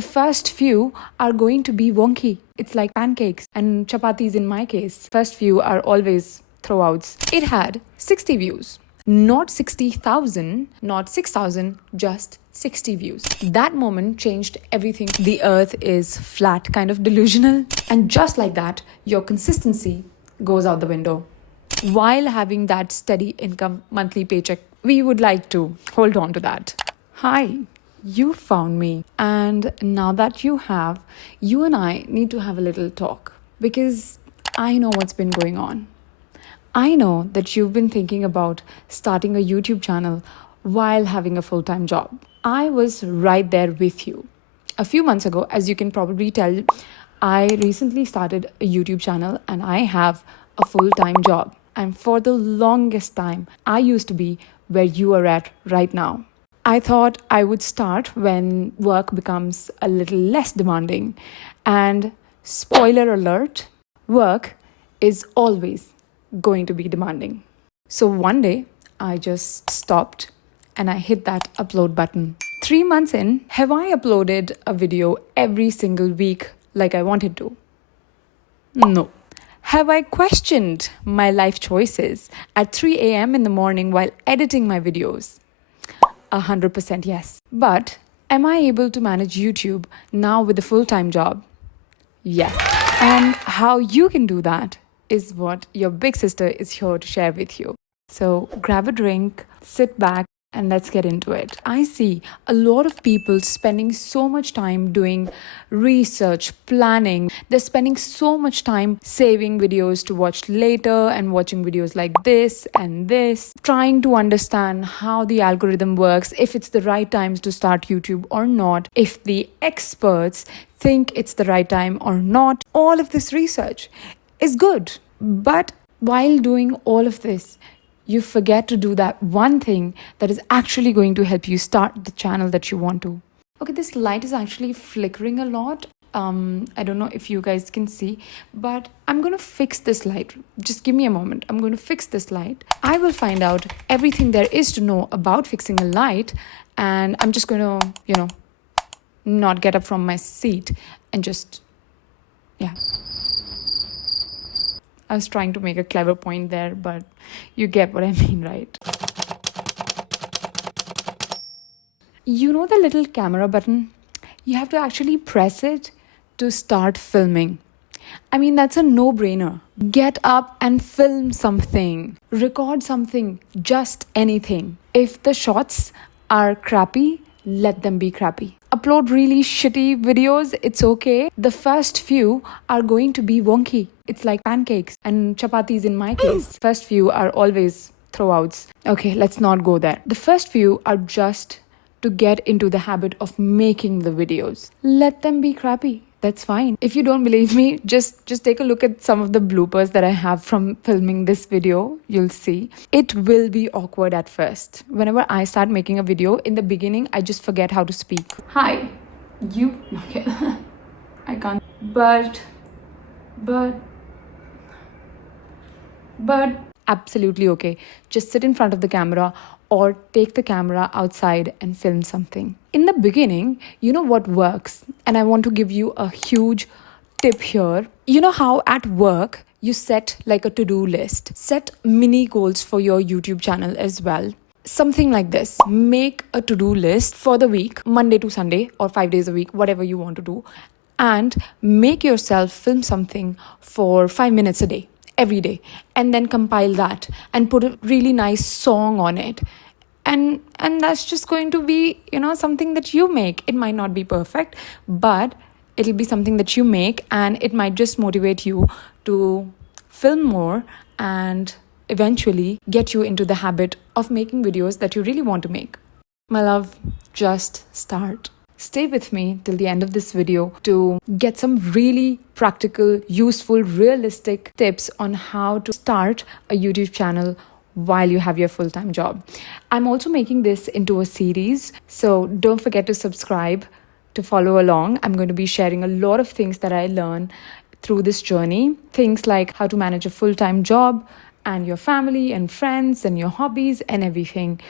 The first few are going to be wonky. It's like pancakes and chapatis in my case. First few are always throwouts. It had 60 views. Not 60,000, not 6,000, just 60 views. That moment changed everything. The earth is flat, kind of delusional. And just like that, your consistency goes out the window. While having that steady income monthly paycheck, we would like to hold on to that. Hi, you found me. And now that you have, you and I need to have a little talk because I know what's been going on. I know that you've been thinking about starting a YouTube channel while having a full-time job. I was right there with you. A few months ago, as you can probably tell, I recently started a YouTube channel and I have a full-time job. And for the longest time, I used to be where you are at right now. I thought I would start when work becomes a little less demanding. And spoiler alert, work is always going to be demanding. So one day I just stopped and I hit that upload button. 3 months in, have I uploaded a video every single week like I wanted to? No. Have I questioned my life choices at 3 a.m. in the morning while editing my videos? 100% yes. But am I able to manage YouTube now with a full-time job? Yes. And how you can do that is what your big sister is here to share with you. So grab a drink, sit back, and let's get into it. I see a lot of people spending so much time doing research, planning. They're spending so much time saving videos to watch later and watching videos like this and this, trying to understand how the algorithm works, if it's the right times to start YouTube or not, if the experts think it's the right time or not. All of this research is good. But while doing all of this, you forget to do that one thing that is actually going to help you start the channel that you want to. Okay, this light is actually flickering a lot. I don't know if you guys can see, but I'm going to fix this light. Just give me a moment. I'm going to fix this light. I will find out everything there is to know about fixing a light. And I'm just going to, not get up from my seat and just, yeah. I was trying to make a clever point there, but you get what I mean, right? You know the little camera button? You have to actually press it to start filming. I mean, that's a no-brainer. Get up and film something. Record something, just anything. If the shots are crappy, let them be crappy. Upload really shitty videos, it's okay. The first few are going to be wonky. It's like pancakes and chapatis in my case. First few are always throwouts. Okay, let's not go there. The first few are just to get into the habit of making the videos. Let them be crappy. That's fine. If you don't believe me, just take a look at some of the bloopers that I have from filming this video. You'll see. It will be awkward at first. Whenever I start making a video, in the beginning, I just forget how to speak. Hi, you... Okay, I can't. But... Absolutely okay. Just sit in front of the camera or take the camera outside and film something. In the beginning, you know what works? And I want to give you a huge tip here. You know how at work, you set like a to-do list. Set mini goals for your YouTube channel as well. Something like this. Make a to-do list for the week, Monday to Sunday or 5 days a week, whatever you want to do. And make yourself film something for 5 minutes a day. Every day, and then compile that and put a really nice song on it, and that's just going to be something that you make. It might not be perfect, but it'll be something that you make, and it might just motivate you to film more and eventually get you into the habit of making videos that you really want to make. My love, just start. Stay with me till the end of this video to get some really practical, useful, realistic tips on how to start a YouTube channel while you have your full-time job. I'm also making this into a series, so don't forget to subscribe to follow along. I'm going to be sharing a lot of things that I learn through this journey. Things like how to manage a full-time job and your family and friends and your hobbies and everything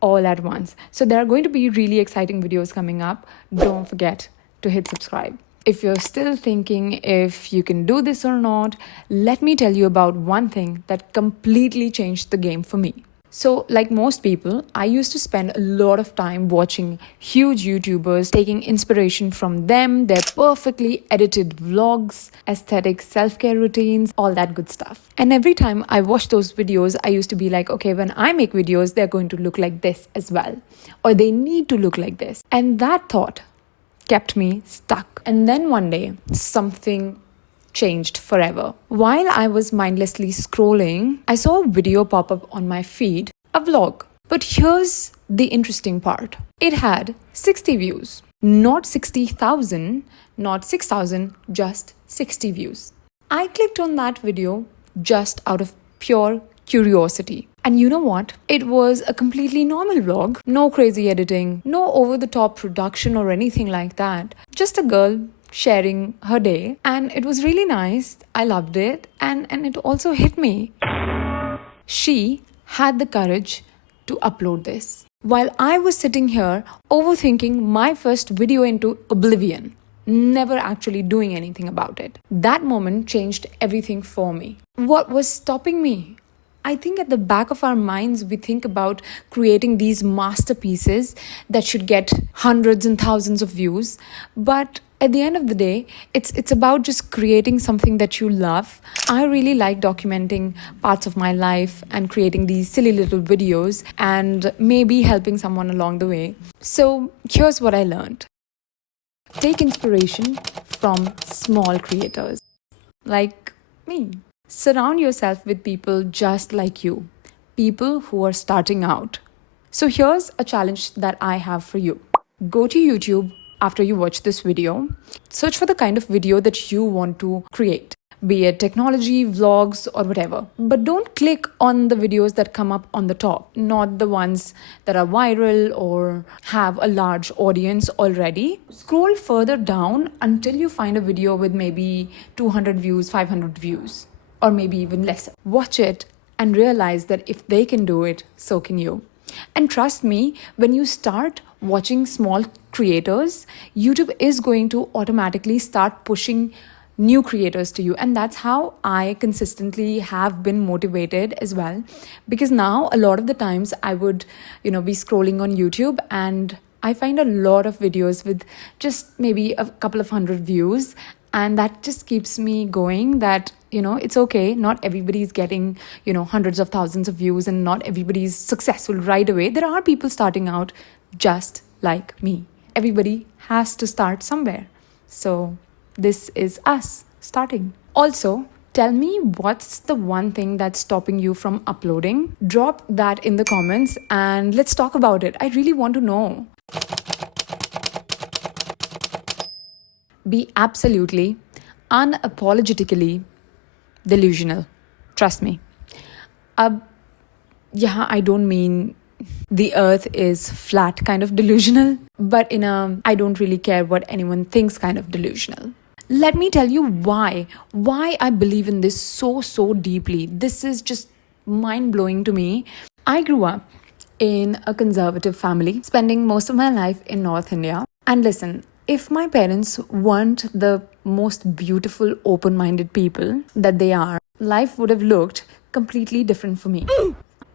all at once. So there are going to be really exciting videos coming up. Don't forget to to hit subscribe. If you're still thinking if you can do this or not, let me tell you about one thing that completely changed the game for me. So, like most people, I used to spend a lot of time watching huge YouTubers, taking inspiration from them, their perfectly edited vlogs, aesthetic self-care routines, all that good stuff. And every time I watched those videos, I used to be like, okay, when I make videos, they're going to look like this as well, or they need to look like this. And that thought kept me stuck. And then one day, something changed forever. While I was mindlessly scrolling, I saw a video pop up on my feed, a vlog. But here's the interesting part. It had 60 views. Not 60,000, not 6,000, just 60 views. I clicked on that video just out of pure curiosity. And you know what? It was a completely normal vlog. No crazy editing, no over-the-top production or anything like that. Just a girl sharing her day. And it was really nice. I loved it. And it also hit me. She had the courage to upload this. While I was sitting here overthinking my first video into oblivion, never actually doing anything about it. That moment changed everything for me. What was stopping me? I think at the back of our minds, we think about creating these masterpieces that should get hundreds and thousands of views. But at the end of the day, it's about just creating something that you love. I really like documenting parts of my life and creating these silly little videos and maybe helping someone along the way. So here's what I learned. Take inspiration from small creators like me. Surround yourself with people just like you, people who are starting out. So here's a challenge that I have for you. Go to YouTube after you watch this video. Search for the kind of video that you want to create, be it technology, vlogs, or whatever. But don't click on the videos that come up on the top, not the ones that are viral or have a large audience already. Scroll further down until you find a video with maybe 200 views, 500 views. Or maybe even less. Watch it and realize that if they can do it, so can you. And trust me, when you start watching small creators, YouTube is going to automatically start pushing new creators to you. And that's how I consistently have been motivated as well. Because now a lot of the times I would, be scrolling on YouTube and I find a lot of videos with just maybe a couple of hundred views. And that just keeps me going that, it's okay. Not everybody's getting, hundreds of thousands of views and not everybody's successful right away. There are people starting out just like me. Everybody has to start somewhere. So this is us starting. Also, tell me what's the one thing that's stopping you from uploading? Drop that in the comments and let's talk about it. I really want to know. Be absolutely, unapologetically delusional. Trust me. I don't mean the earth is flat kind of delusional, but in a I don't really care what anyone thinks kind of delusional. Let me tell you why I believe in this so deeply. This is just mind-blowing to me. I grew up in a conservative family, spending most of my life in North India. And listen, if my parents weren't the most beautiful, open-minded people that they are, life would have looked completely different for me.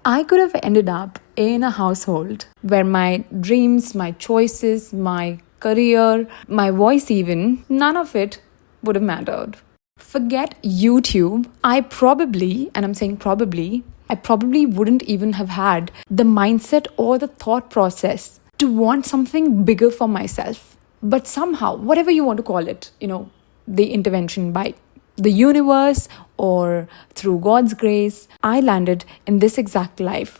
I could have ended up in a household where my dreams, my choices, my career, my voice even, none of it would have mattered. Forget YouTube. I probably wouldn't even have had the mindset or the thought process to want something bigger for myself. But somehow, whatever you want to call it, the intervention by the universe or through God's grace, I landed in this exact life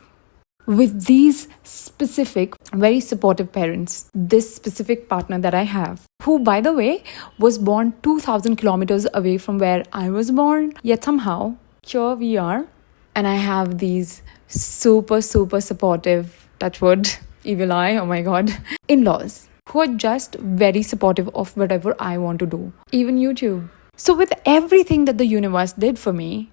with these specific, very supportive parents, this specific partner that I have, who, by the way, was born 2,000 kilometers away from where I was born. Yet somehow, here we are. And I have these super supportive, touch wood, evil eye, oh my God, in-laws who are just very supportive of whatever I want to do, even YouTube. So with everything that the universe did for me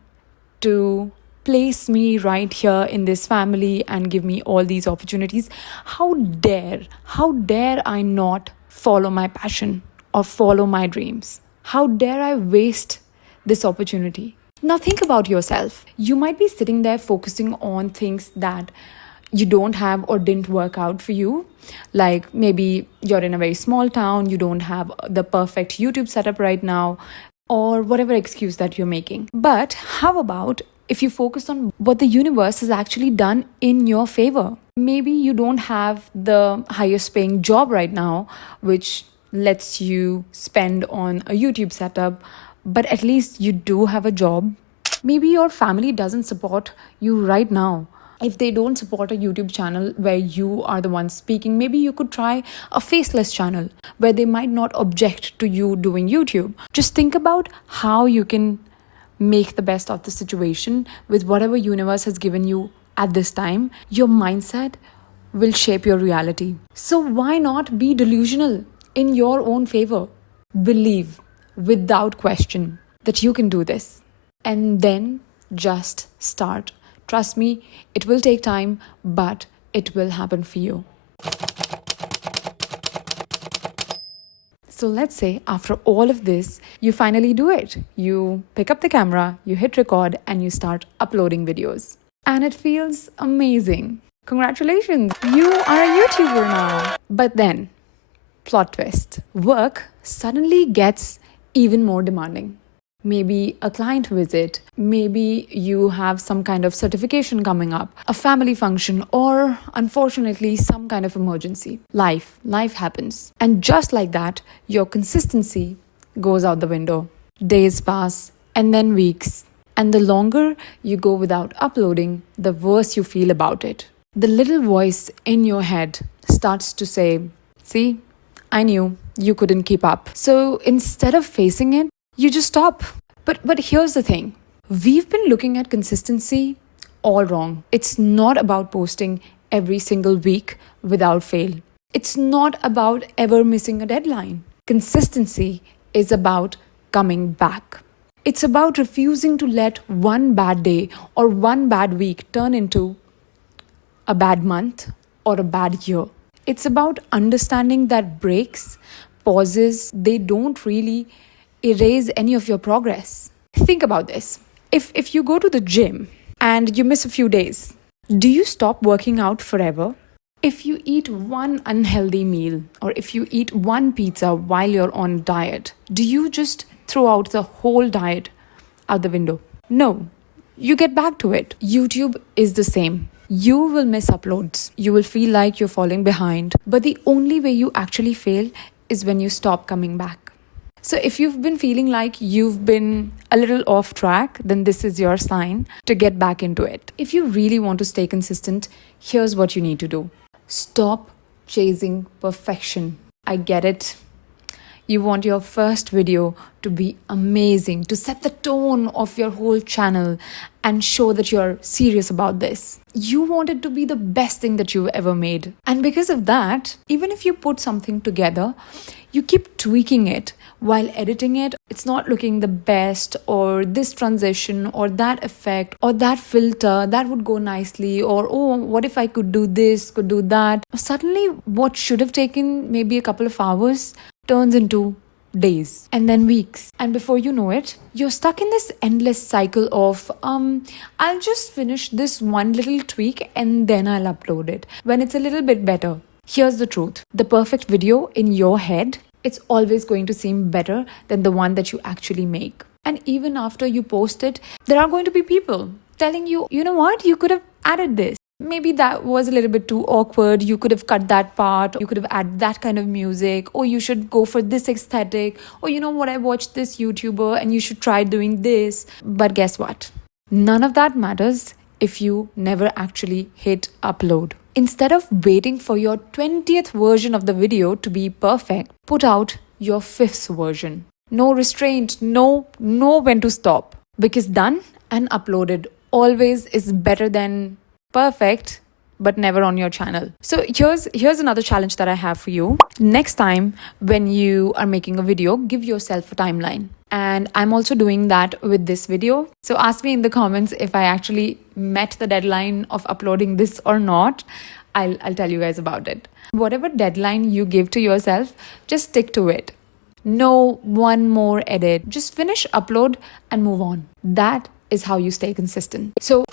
to place me right here in this family and give me all these opportunities, how dare I not follow my passion or follow my dreams? How dare I waste this opportunity? Now think about yourself. You might be sitting there focusing on things that you don't have or didn't work out for you. Like maybe you're in a very small town, you don't have the perfect YouTube setup right now, or whatever excuse that you're making. But how about if you focus on what the universe has actually done in your favor? Maybe you don't have the highest paying job right now, which lets you spend on a YouTube setup, but at least you do have a job. Maybe your family doesn't support you right now. If they don't support a YouTube channel where you are the one speaking, maybe you could try a faceless channel where they might not object to you doing YouTube. Just think about how you can make the best of the situation with whatever universe has given you at this time. Your mindset will shape your reality. So why not be delusional in your own favor? Believe without question that you can do this. And then just start. Trust me, it will take time, but it will happen for you. So let's say after all of this, you finally do it. You pick up the camera, you hit record, and you start uploading videos. And it feels amazing. Congratulations, you are a YouTuber now. But then, plot twist, work suddenly gets even more demanding. Maybe a client visit, maybe you have some kind of certification coming up, a family function, or unfortunately some kind of emergency. Life happens. And just like that, your consistency goes out the window. Days pass and then weeks. And the longer you go without uploading, the worse you feel about it. The little voice in your head starts to say, see, I knew you couldn't keep up. So instead of facing it, you just stop. But here's the thing. We've been looking at consistency all wrong. It's not about posting every single week without fail. It's not about ever missing a deadline. Consistency is about coming back. It's about refusing to let one bad day or one bad week turn into a bad month or a bad year. It's about understanding that breaks, pauses, they don't really erase any of your progress. Think about this. If you go to the gym and you miss a few days, do you stop working out forever? If you eat one unhealthy meal or if you eat one pizza while you're on diet, do you just throw out the whole diet out the window? No, you get back to it. YouTube is the same. You will miss uploads. You will feel like you're falling behind. But the only way you actually fail is when you stop coming back. So if you've been feeling like you've been a little off track, then this is your sign to get back into it. If you really want to stay consistent, here's what you need to do. Stop chasing perfection. I get it. You want your first video to be amazing, to set the tone of your whole channel and show that you're serious about this. You want it to be the best thing that you've ever made. And because of that, even if you put something together, you keep tweaking it while editing it. It's not looking the best, or this transition or that effect or that filter that would go nicely, or oh, what if I could do this, could do that. Suddenly what should have taken maybe a couple of hours turns into days and then weeks. And before you know it, you're stuck in this endless cycle of I'll just finish this one little tweak and then I'll upload it when it's a little bit better. Here's the truth. The perfect video in your head, it's always going to seem better than the one that you actually make. And even after you post it, there are going to be people telling you, you know what, you could have added this. Maybe that was a little bit too awkward. You could have cut that part. You could have added that kind of music. Or you should go for this aesthetic. Or you know what, I watched this YouTuber and you should try doing this. But guess what? None of that matters if you never actually hit upload. Instead of waiting for your 20th version of the video to be perfect, put out your 5th version. No restraint, no when to stop. Because done and uploaded always is better than perfect but never on your channel. So here's another challenge that I have for you. Next time when you are making a video, give yourself a timeline. And I'm also doing that with this video. So ask me in the comments if I actually met the deadline of uploading this or not. I'll tell you guys about it. Whatever deadline you give to yourself, just stick to it. No one more edit. Just finish, upload, and move on. That is how you stay consistent. So,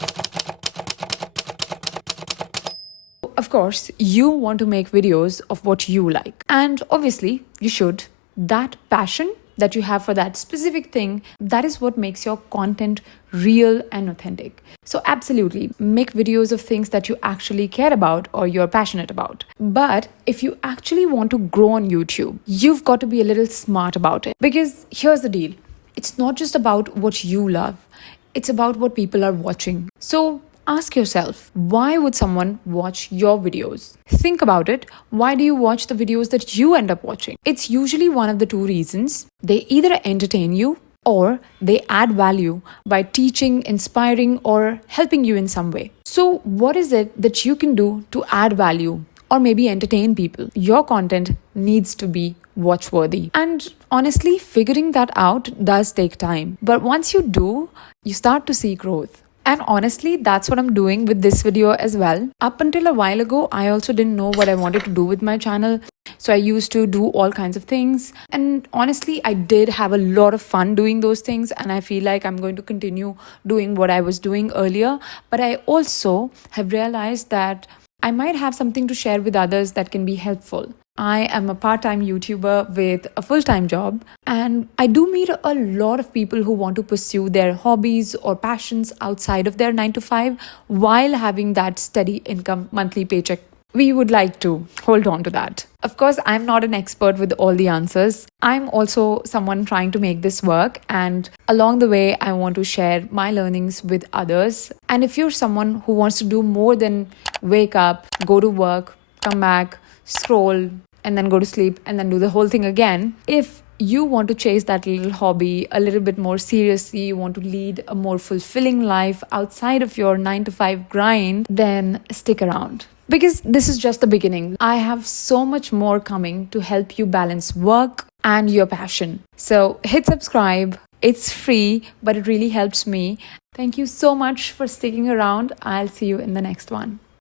of course, you want to make videos of what you like. And obviously, you should. That passion that you have for that specific thing, that is what makes your content real and authentic. So absolutely, make videos of things that you actually care about or you're passionate about. But if you actually want to grow on YouTube, you've got to be a little smart about it. Because here's the deal. It's not just about what you love. It's about what people are watching. So ask yourself, why would someone watch your videos? Think about it. Why do you watch the videos that you end up watching? It's usually one of the two reasons. They either entertain you or they add value by teaching, inspiring, or helping you in some way. So what is it that you can do to add value or maybe entertain people? Your content needs to be watchworthy. And honestly, figuring that out does take time. But once you do, you start to see growth. And honestly, that's what I'm doing with this video as well. Up until a while ago, I also didn't know what I wanted to do with my channel. So I used to do all kinds of things. And honestly, I did have a lot of fun doing those things. And I feel like I'm going to continue doing what I was doing earlier. But I also have realized that I might have something to share with others that can be helpful. I am a part-time YouTuber with a full-time job, and I do meet a lot of people who want to pursue their hobbies or passions outside of their 9 to 5 while having that steady income monthly paycheck. We would like to hold on to that. Of course, I'm not an expert with all the answers. I'm also someone trying to make this work, and along the way, I want to share my learnings with others. And if you're someone who wants to do more than wake up, go to work, come back, scroll, and then go to sleep, and then do the whole thing again. If you want to chase that little hobby a little bit more seriously, you want to lead a more fulfilling life outside of your 9 to 5 grind, then stick around. Because this is just the beginning. I have so much more coming to help you balance work and your passion. So hit subscribe. It's free, but it really helps me. Thank you so much for sticking around. I'll see you in the next one.